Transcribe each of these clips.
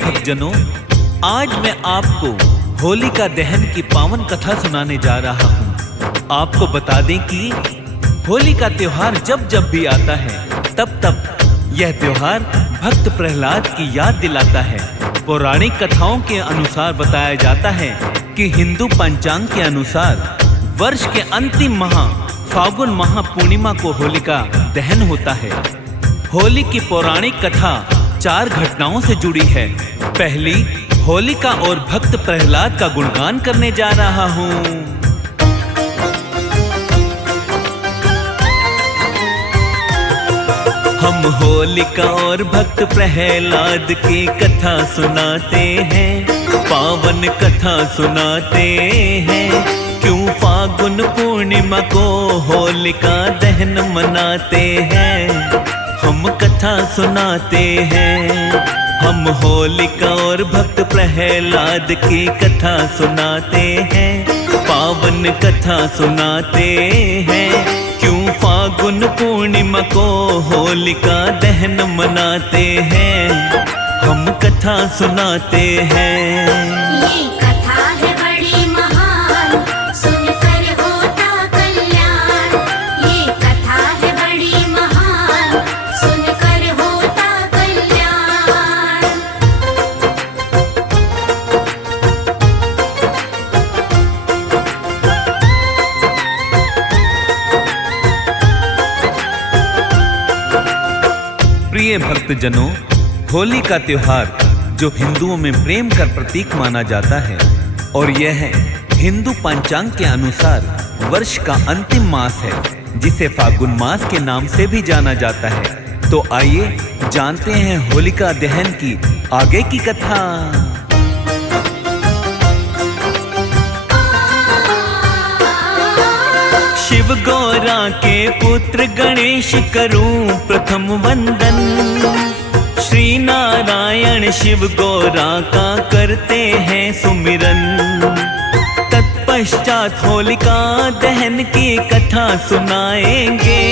भक्तजनों, आज मैं आपको होलिका दहन की पावन कथा सुनाने जा रहा हूँ। आपको बता दें कि होली का त्योहार जब जब भी आता है तब यह त्योहार भक्त प्रहलाद की याद दिलाता है। पौराणिक कथाओं के अनुसार बताया जाता है कि हिंदू पंचांग के अनुसार वर्ष के अंतिम माह फागुन माह पूर्णिमा को होलिका दहन होता है। होली की पौराणिक कथा 4 घटनाओं से जुड़ी है। पहली, होलिका और भक्त प्रहलाद का गुणगान करने जा रहा हूँ। हम होलिका और भक्त प्रहलाद की कथा सुनाते हैं, पावन कथा सुनाते हैं। क्यों फागुन पूर्णिमा को होलिका दहन मनाते हैं, हम कथा सुनाते हैं। हम होलिका और भक्त प्रहलाद की कथा सुनाते हैं, पावन कथा सुनाते हैं। क्यों फागुन पूर्णिमा को होलिका दहन मनाते हैं, हम कथा सुनाते हैं। ये कथा है बड़ी महान, सुनकर होता कल्याण। ये कथा है बड़ी महान, सुनकर होता कल्याण। प्रिय भक्तजनों, होली का त्योहार जो हिंदुओं में प्रेम का प्रतीक माना जाता है और यह हिंदू पंचांग के अनुसार वर्ष का अंतिम मास है, जिसे फागुन मास के नाम से भी जाना जाता है। तो आइए जानते हैं होलिका दहन की आगे की कथा। शिव गौरा के पुत्र गणेश करूं प्रथम वंदन। श्री नारायण शिव गौरा का करते हैं सुमिरन। तत्पश्चात होलिका दहन की कथा सुनाएंगे।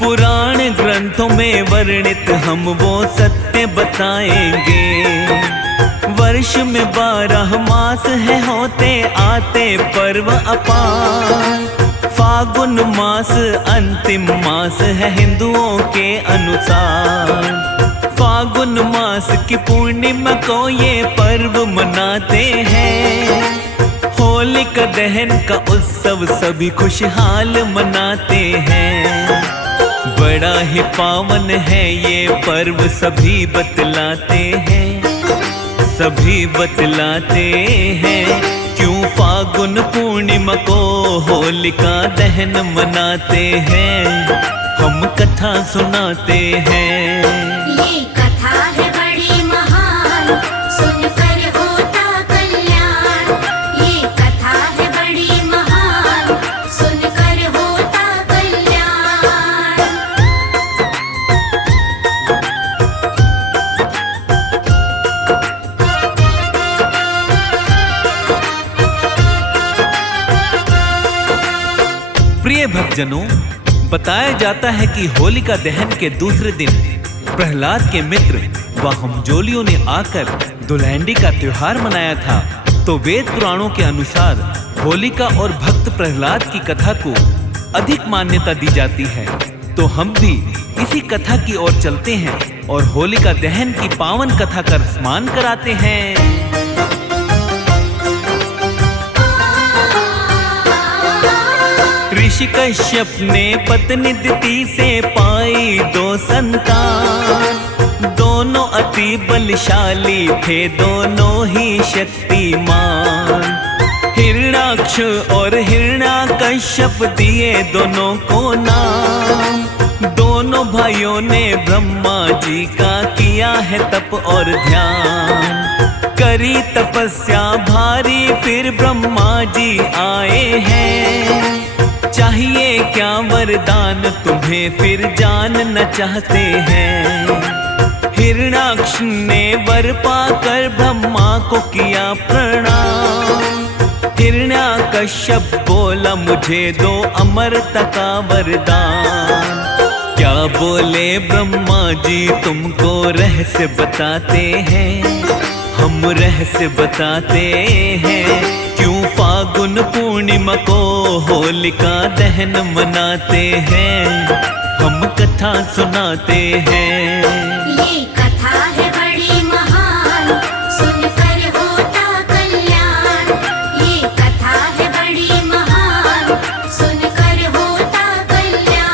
पुराण ग्रंथों में वर्णित हम वो सत्य बताएंगे। वर्ष में 12 मास है होते आते पर्व अपार। फागुन मास अंतिम मास है हिंदुओं के अनुसार। फागुन मास की पूर्णिमा को ये पर्व मनाते हैं। होलिका दहन का उत्सव सभी खुशहाल मनाते हैं। बड़ा ही पावन है ये पर्व, सभी बतलाते हैं, सभी बतलाते हैं। क्यों फागुन पूर्णिमा को होलिका दहन मनाते हैं, हम कथा सुनाते हैं। ये कथा है बड़ी महान, सुनकर होता कल्याण। ये कथा है बड़ी महान, सुनकर होता कल्याण। प्रिय भक्तजनों, बताया जाता है कि होलिका दहन के दूसरे दिन प्रहलाद के मित्र व हमजोलियों ने आकर दुल्हनडी का त्योहार मनाया था। तो वेद पुराणों के अनुसार होलिका और भक्त प्रहलाद की कथा को अधिक मान्यता दी जाती है। तो हम भी इसी कथा की ओर चलते हैं और होलिका दहन की पावन कथा का स्मरण कराते हैं। ऋषि कश्यप ने पत्नी दिति से पाई 2 संतान। दोनों अति बलशाली थे, दोनों ही शक्तिमान। हिरण्याक्ष और हिरण्याकश्यप दिए दोनों को नाम। दोनों भाइयों ने ब्रह्मा जी का किया है तप और ध्यान। करी तपस्या भारी फिर ब्रह्मा जी आए हैं। चाहिए क्या वरदान तुम्हें फिर जानना चाहते हैं। हिरण्याक्ष ने वर पाकर ब्रह्मा को किया प्रणाम। हिरण्याकश्यप बोला मुझे दो अमरता का वरदान। क्या बोले ब्रह्मा जी तुमको रहस्य बताते हैं। हम रहस्य बताते हैं, क्यों फागुन पूर्णिमा को होलिका दहन मनाते हैं, हम कथा सुनाते हैं। ये कथा है बड़ी महान, सुनकर होता कल्याण। ये कथा है बड़ी महान, सुनकर होता कल्याण।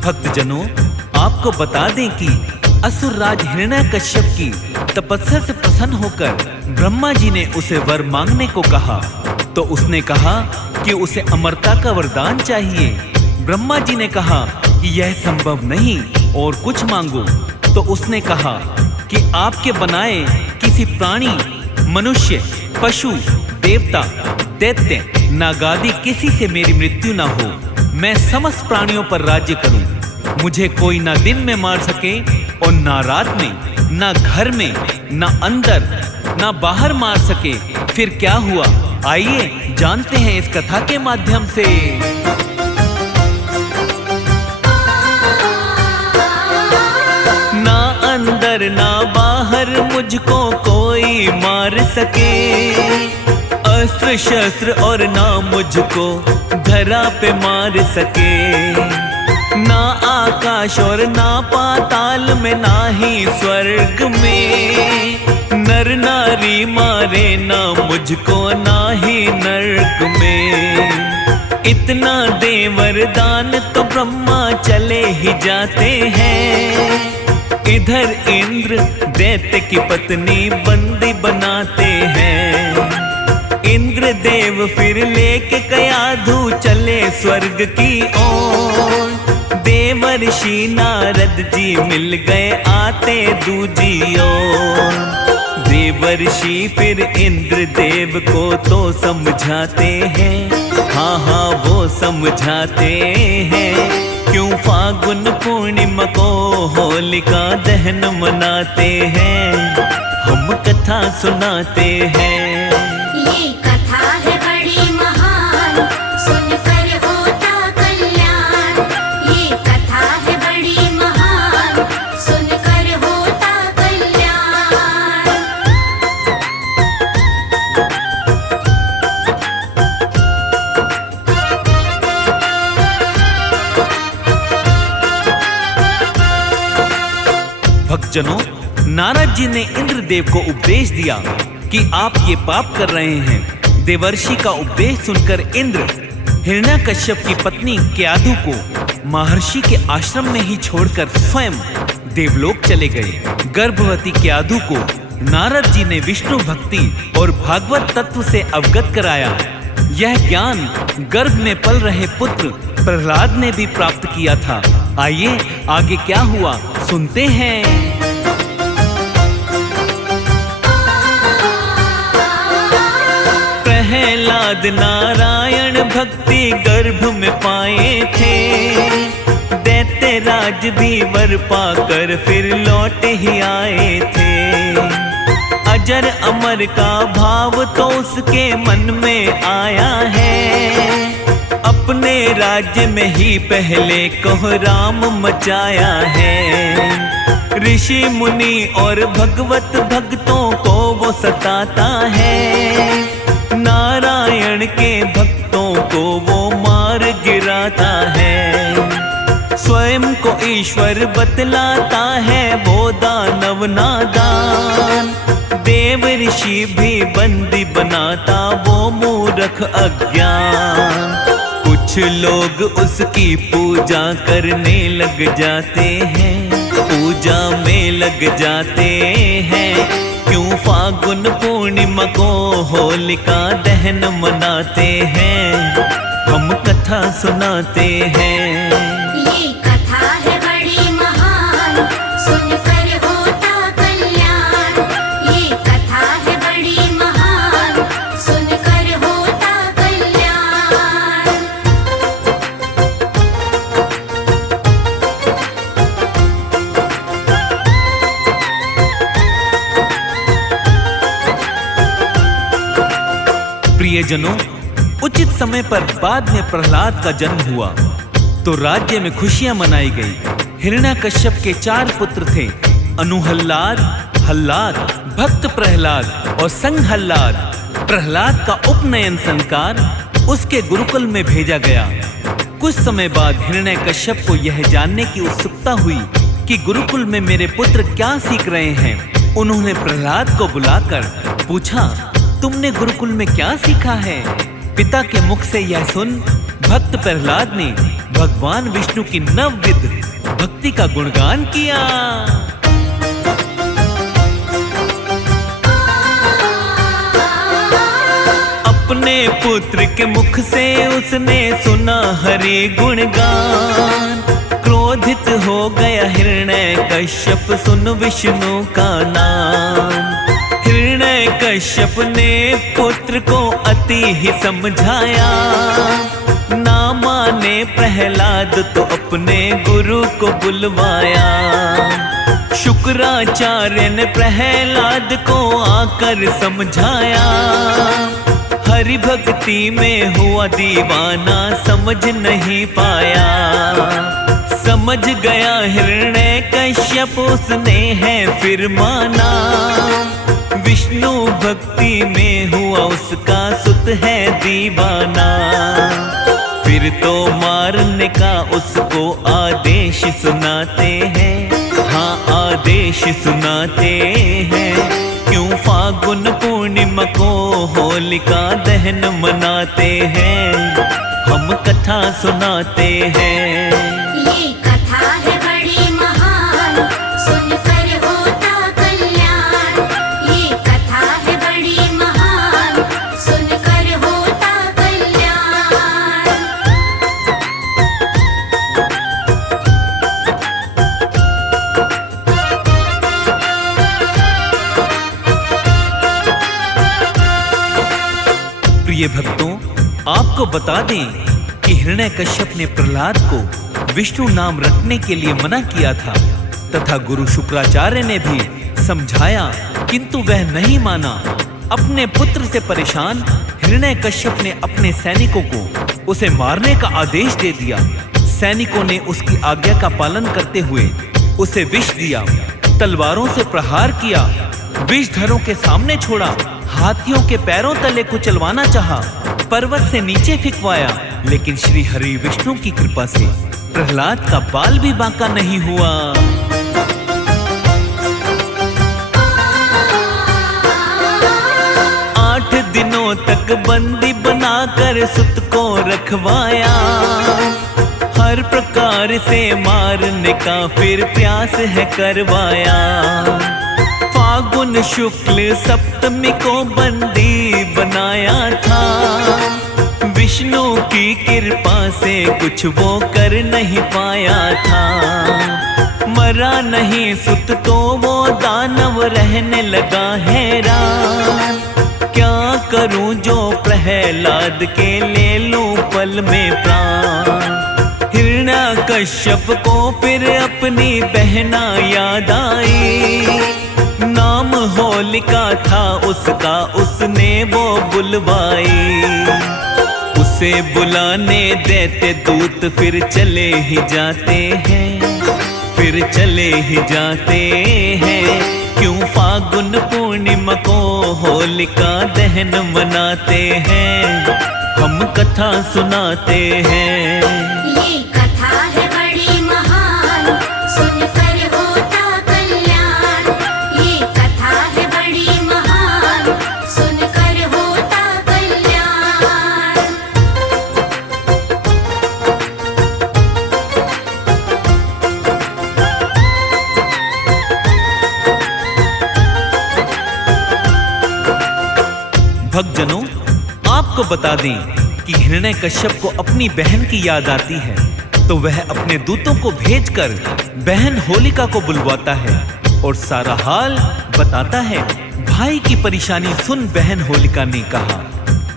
भक्तजनों, आपको बता दें कि असुर राज हिरण्यकश्यप की तपस्या से प्रसन्न होकर ब्रह्मा जी ने उसे वर मांगने को कहा, तो उसने कहा कि उसे अमरता का वरदान चाहिए। ब्रह्मा जी ने कहा कि यह संभव नहीं और कुछ मांगो, तो उसने कहा कि आपके बनाए किसी प्राणी, मनुष्य, पशु, देवता, दैत्य, नागादि किसी से मेरी मृत्यु ना हो, मैं समस्त प्राणियों पर राज्य करूं। मुझे कोई ना दिन में मार सके और ना रात में, ना घर में, ना अंदर, ना बाहर मार सके। फिर क्या हुआ, आइए जानते हैं इस कथा के माध्यम से। ना अंदर ना बाहर मुझको कोई मार सके, अस्त्र शस्त्र और ना मुझको धरा पे मार सके। ना आकाश और ना पाताल में, ना ही स्वर्ग में, नर नारी मारे ना मुझको, ना ही नरक में। इतना दे वरदान तो ब्रह्मा चले ही जाते हैं, इधर इंद्र दैत्य की पत्नी बंदी बनाते हैं। इंद्र देव फिर लेके कयाधु चले स्वर्ग की ओर, देवर्षि नारद जी मिल गए आते दूजी ओर। देवर्षि फिर इंद्र देव को तो समझाते हैं, हाँ हाँ वो समझाते हैं, क्यों फागुन पूर्णिमा को होलिका दहन मनाते हैं, हम कथा सुनाते हैं। ये कथा है बड़ी महान, सुनकर होता कल्याण। ये कथा है बड़ी महान, सुनकर होता कल्याण। भक्तजनों, नारद जी ने इंद्रदेव को उपदेश दिया कि आप ये पाप कर रहे हैं। देवर्षि का उपदेश सुनकर इंद्र हिरण्यकश्यप की पत्नी क्याधु को महर्षि के आश्रम में ही छोड़कर स्वयं देवलोक चले गए। गर्भवती क्याधु को नारद जी ने विष्णु भक्ति और भागवत तत्व से अवगत कराया। यह ज्ञान गर्भ में पल रहे पुत्र प्रहलाद ने भी प्राप्त किया था। आइए आगे क्या हुआ सुनते हैं। प्रहलाद नारायण भक्ति गर्भ में पाए थे, दैत्य राज भी वर पाकर फिर लौट ही आए थे। अजर अमर का भाव तो उसके मन में आया है, अपने राज्य में ही पहले कोहराम मचाया है। ऋषि मुनि और भगवत भक्तों को वो सताता है, नारायण के भक्तों को वो मार गिराता है। स्वयं को ईश्वर बतलाता है वो दानव नादान, देव ऋषि भी बंदी बनाता वो मूर्ख अज्ञान। कुछ लोग उसकी पूजा करने लग जाते हैं, पूजा में लग जाते हैं, क्यों फागुन पूर्णिमा को होलिका दहन मनाते हैं, हम कथा सुनाते हैं। ये कथा है बड़ी महान, सुनकर होता कल्याण। ये कथा है बड़ी महान, सुनकर होता कल्याण। प्रियजनों, उचित समय पर बाद में प्रहलाद का जन्म हुआ तो राज्य में खुशियां मनाई गई। हिरण्यकश्यप के 4 पुत्र थे, अनुहल्लाद, हल्लाद, भक्त प्रहलाद और संघहल्लाद। प्रहलाद का उपनयन संस्कार उसके गुरुकुल में भेजा गया। कुछ समय बाद हिरण्यकश्यप को यह जानने की उत्सुकता हुई कि गुरुकुल में मेरे पुत्र क्या सीख रहे हैं। उन्होंने प्रहलाद को बुलाकर पूछा, तुमने गुरुकुल में क्या सीखा है? पिता के मुख से यह सुन भक्त प्रहलाद ने भगवान विष्णु की नवविध भक्ति का गुणगान किया। अपने पुत्र के मुख से उसने सुना हरि गुणगान। क्रोधित हो गया हिरण्यकश्यप सुन विष्णु का नाम। हिरण्यकश्यप ने पुत्र को अति ही समझाया। ना माने प्रहलाद तो अपने गुरु को बुलवाया। शुक्राचार्य ने प्रहलाद को आकर समझाया। हरि भक्ति में हुआ दीवाना समझ नहीं पाया। समझ गया हिरण्यकश्यप उसने है फिर माना। विष्णु भक्ति में हुआ उसका सुत है दीवाना। फिर तो मारने का उसको आदेश सुनाते हैं। हाँ, आदेश सुनाते हैं। क्यों फागुन पूर्णिमा को होलिका दहन मनाते हैं। हम कथा सुनाते हैं। ये कथा है बड़ी महान, सुनकर होता कल्याण। ये कथा है बड़ी महान, सुनकर होता कल्याण। प्रिय भक्तों, आपको बता दें कि हिरण्यकश्यप ने प्रहलाद को विष्णु नाम रखने के लिए मना किया था तथा गुरु शुक्राचार्य ने भी समझाया, किंतु वह नहीं माना। अपने पुत्र से परेशान हिरण्यकश्यप ने अपने सैनिकों को उसे मारने का आदेश दे दिया। सैनिकों ने उसकी आज्ञा का पालन करते हुए उसे विष दिया, तलवारों से प्रहार किया, विषधरों के सामने छोड़ा, हाथियों के पैरों तले को चलवाना चाहा, पर्वत से नीचे फिकवाया। लेकिन श्री हरि विष्णु की कृपा से प्रहलाद का बाल भी बांका नहीं हुआ। 8 दिनों तक बंदी बनाकर सुत को रखवाया। हर प्रकार से मारने का फिर प्रयास है करवाया। फागुन शुक्ल सप्तमी को बंदी बनाया था। विष्णु की कृपा से कुछ वो कर नहीं पाया था। मरा नहीं सुत तो वो दानव रहने लगा हैरान। क्या करूं जो प्रहलाद के ले लूं पल में प्राण। हिरण्यकश्यप को फिर अपनी बहना याद आई। नाम होलिका था उसका, उसने वो बुलवाई। उसे बुलाने देते दूत फिर चले ही जाते हैं, फिर चले ही जाते हैं। क्यों फागुन पूर्णिमा को होलिका दहन मनाते हैं, हम कथा सुनाते हैं। ये कथा है बड़ी महान, सुनकर होता कल्याण। ये कथा है बड़ी महान, सुनकर होता कल्याण। भक्तजनों, आपको बता दें कि हिरण्यकश्यप को अपनी बहन की याद आती है तो वह अपने दूतों को भेजकर बहन होलिका को बुलवाता है और सारा हाल बताता है। भाई की परेशानी सुन बहन होलिका ने कहा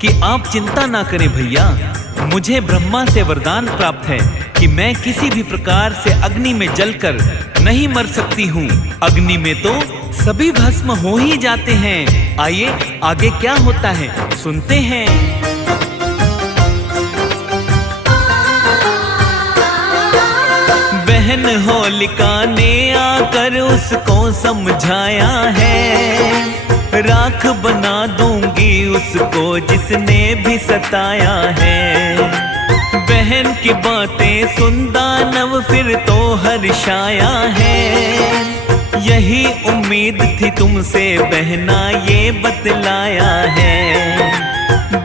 कि आप चिंता ना करें भैया, मुझे ब्रह्मा से वरदान प्राप्त है कि मैं किसी भी प्रकार से अग्नि में जलकर नहीं मर सकती हूँ। अग्नि में तो सभी भस्म हो ही जाते हैं। आइए आगे क्या होता है सुनते हैं। बहन होलिका ने आकर उसको समझाया है, राख बना दूंगी उसको जिसने भी सताया है। बहन की बातें सुन दानव फिर तो हर्षाया है, यही उम्मीद थी तुमसे बहना ये बतलाया है।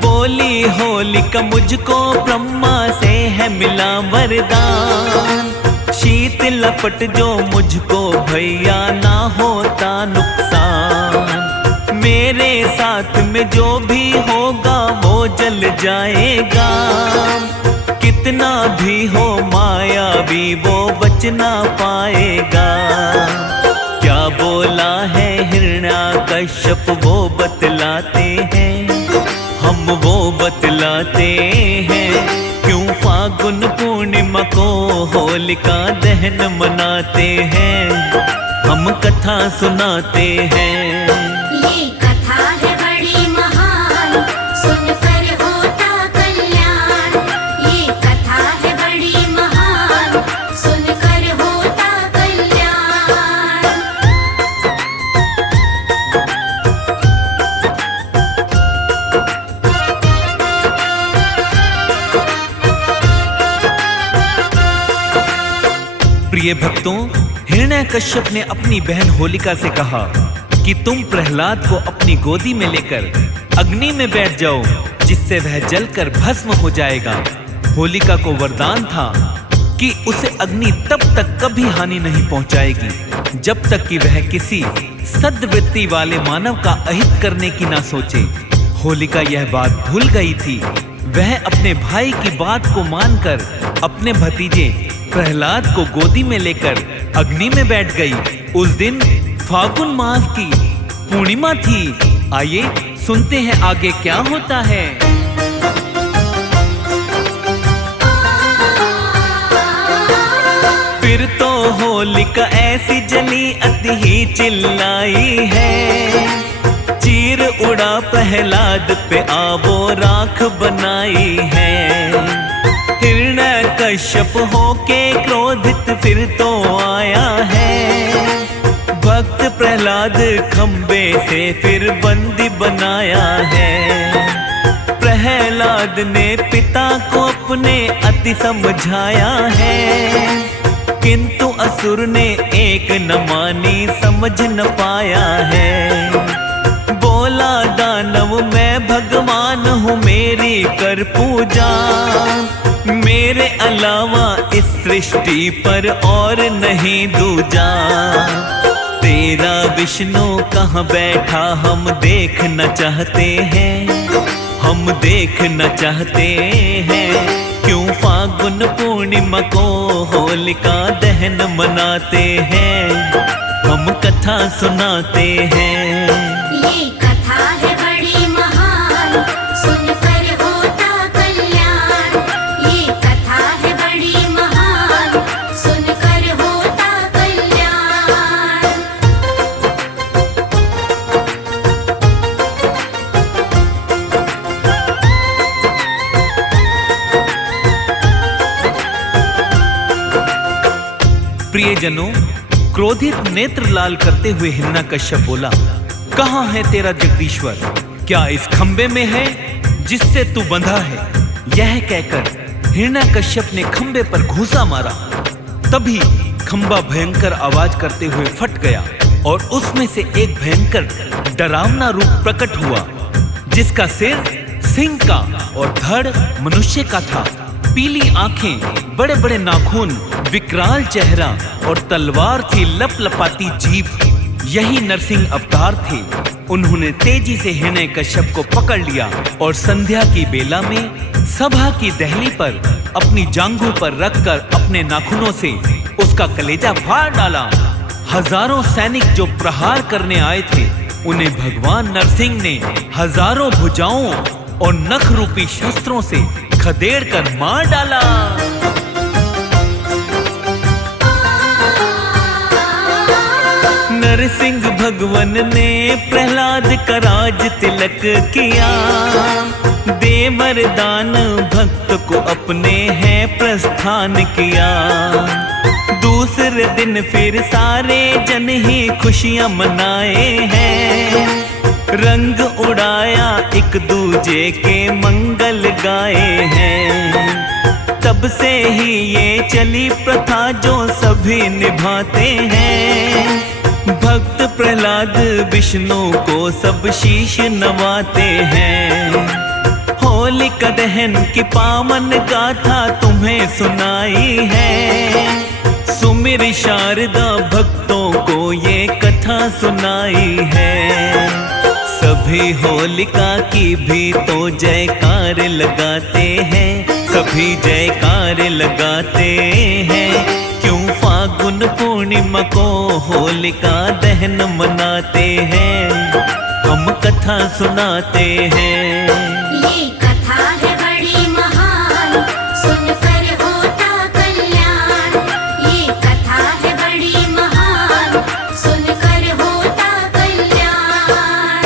बोली होलिका मुझको ब्रह्मा से है मिला वरदान, शीत लपट जो मुझको भैया ना होता नुकसान। मेरे साथ में जो भी होगा वो जल जाएगा, कितना भी हो माया भी वो बच ना पाएगा। क्या बोला है हिरण्याकश्यप वो बतलाते हैं, हम वो बतलाते हैं। क्यों फागुन पूर्णिमा को होलिका दहन मनाते हैं, हम कथा सुनाते हैं। ये कथा है बड़ी महान, सुनकर होता कल्याण। ये कथा है बड़ी महान, सुनकर होता कल्याण। प्रिय भक्तों, हिरण्याकश्यप ने अपनी बहन होलिका से कहा कि तुम प्रहलाद को अपनी गोदी में लेकर अग्नि में बैठ जाओ, जिससे वह जलकर भस्म हो जाएगा। होलिका को वरदान था कि उसे अग्नि तब तक कभी हानि नहीं पहुंचाएगी जब तक कि वह किसी सद्वृत्ति वाले मानव का अहित करने की ना सोचे। होलिका यह बात भूल गई थी। वह अपने भाई की बात को मानकर अपने भतीजे प्रहलाद को गोदी में लेकर अग्नि में बैठ गई। उस दिन फागुन मास की पूर्णिमा थी। आइए सुनते हैं आगे क्या होता है। फिर तो होलिका ऐसी जली अति ही चिल्लाई है, चीर उड़ा प्रहलाद पे आवो राख बनाई है। हिरण्याकश्यप होके क्रोधित फिर तो आया है, भक्त प्रहलाद खंबे से फिर बंदी बनाया है। प्रहलाद ने पिता को अपने अति समझाया है, किंतु असुर ने एक न मानी समझ न पाया है। बोला दानव मैं भगवान हूँ मेरी कर पूजा, मेरे अलावा इस सृष्टि पर और नहीं दूजा। तेरा विष्णु कहाँ बैठा हम देखना चाहते हैं, हम देखना चाहते हैं। क्यों फागुन पूर्णिमा को होलिका दहन मनाते हैं, हम कथा सुनाते हैं। ये कथा है बड़ी महान, सुनकर होता कल्याण। ये कथा है बड़ी महान, सुनकर होता कल्याण। प्रियजनों, क्रोधित नेत्र लाल करते हुए हिरण्याकश्यप बोला, कहाँ है तेरा जगदीश्वर? क्या इस खंबे में है जिससे तू बंधा है? यह कहकर हिरण्याकश्यप ने खंबे पर घूंसा मारा। तभी खंबा भयंकर आवाज करते हुए फट गया और उसमें से एक भयंकर डरावना रूप प्रकट हुआ, जिसका सिर सिंह का और धड़ मनुष्य का था। पीली आंखें, बड़े बड़े नाखून, विकराल चेहरा और तलवार थी लपलपाती जीभ। यही नरसिंह अवतार थे। उन्होंने तेजी से हिरण्याकश्यप को पकड़ लिया और संध्या की बेला में सभा की दहली पर अपनी जांघों पर रखकर अपने नाखूनों से उसका कलेजा फाड़ डाला। हजारों सैनिक जो प्रहार करने आए थे, उन्हें भगवान नरसिंह ने हजारों भुजाओं और नख रूपी शस्त्रों से खदेड़ कर मार डाला। नरसिंह भगवन ने प्रहलाद का राज तिलक किया, दे वरदान भक्त को अपने है प्रस्थान किया। दूसरे दिन फिर सारे जन ही खुशियां मनाए हैं, रंग उड़ाया एक दूजे के मंगल गाए हैं। तब से ही ये चली प्रथा जो सभी निभाते हैं, भक्त प्रहलाद विष्णु को सब शीश नवाते हैं। होलिका दहन की पावन गाथा तुम्हें सुनाई है, सुमिर शारदा भक्तों को ये कथा सुनाई है। सभी होलिका की भी तो जयकार लगाते हैं, सभी जयकार लगाते हैं। क्यों फागुन पूर्णिमा को होलिका दहन मनाते हैं, हम कथा सुनाते हैं।